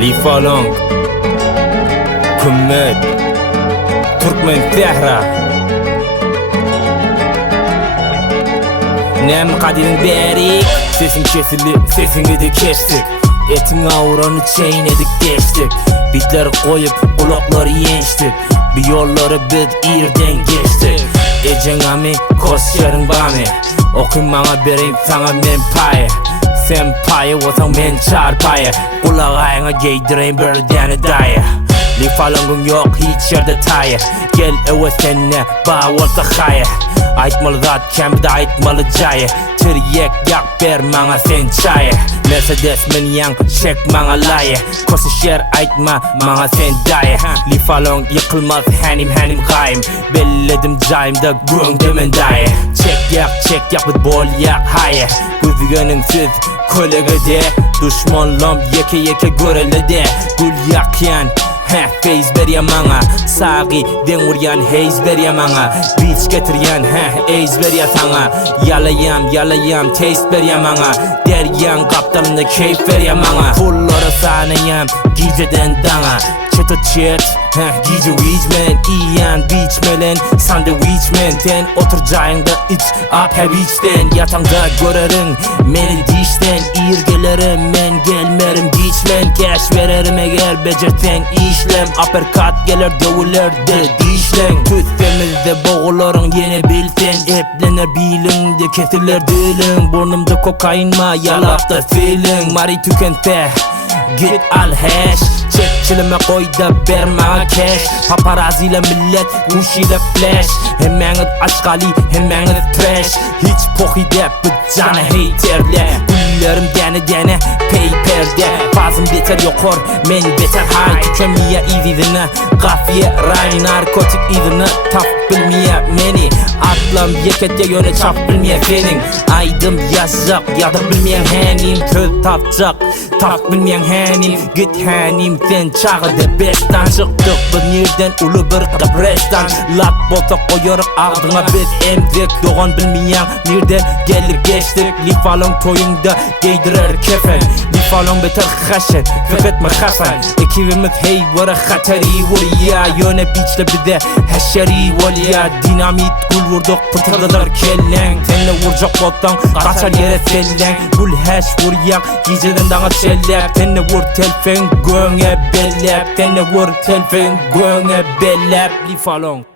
lifalong kummet donp3ro Nem kadinin beri sesin kesildi, sesini de kestik. Etin avranı çeynedik geçtik. Bitleri koyup kulakları yençtik. Bir yolları biz irden geçtik. Ecen ami kosyarın bami. Okuyun bana bereyim sana men payı. Sen payı olsan men çarpayı. Kulağına giydireyim bir tane dayı. Lifalong'un yok hiç yerde tayı. Gel eve seninle bağ olsa hayır. Aytmalı zatken bir de aytmalı cayı. Tiryek yak ber bana sen çayı. Mercedes men yan çek bana layı. Kosu şer aytma bana sen dayı. Lifalong yıkılmaz henim gayim. Belledim cayımda göngdemen dayı. Çek yak bir bol yak hayı. Güzgünün siz kolegede. Düşmanlam yeke görelede. Gül yakyan feyz berya mana. Sağı den vuryan heyz berya mana. Beach getiryan eyz berya sana. Yalayam taste berya mana. Deryan kaptanında keyif berya mana. Pulları sanayam geceden dana. Çeto çet gice weechman. İyan beachmelen sandwichman. Den oturacağında iç up beachten. Yatağında görerin meni dişten. İrgelerim men gelmerim dişmen. Cash vererim eğer becerten işlem. Uppercut gelir dövüler de dişlen. Tüstemizde boğuların yine bilsen. Eplenir bilin de kesilir dilin. Burnumda kokain ma yalapta feeling. Mari tükente git al hash. Çilime koy da berma cash. Paparazziyle millet uşiyle flash. Hemeniz aşkali hemeniz trash. Hiç pohide bıcana haterle. Güllerim dene paper'de. Fazım beter yokor men beter hay. Tükemiye izine kafiye ray. Narkotik izine taf bilmeye meni. Atlam yekete yöne çap bilmeye senin. Aydım yazacak ya da bilmeyen henim. Töz tapacak taf bilmeyen henim. Git henim sen çağıda bestan. Çıktık bir nereden ulu bir kaprestan. Lat bota koyarık ardına biz emzik. Doğan bilmeyen nereden gelip geçtik. Lifalong toyunda giydirer kefen. Lifalong beter haşen fakat hasan. Ekibimiz hey vara hatari vur ya. Yöne biçle bize heşeri vol ya. Dinamit gül vurduk pıtırdılar kellen. Tenle vuracak bottan kaçar yere sellen. Gül heş vur yak geceden dana çellep. Tenle vur telfen göğe bellep. Tenle vur telfen göğe bellep. Lifalong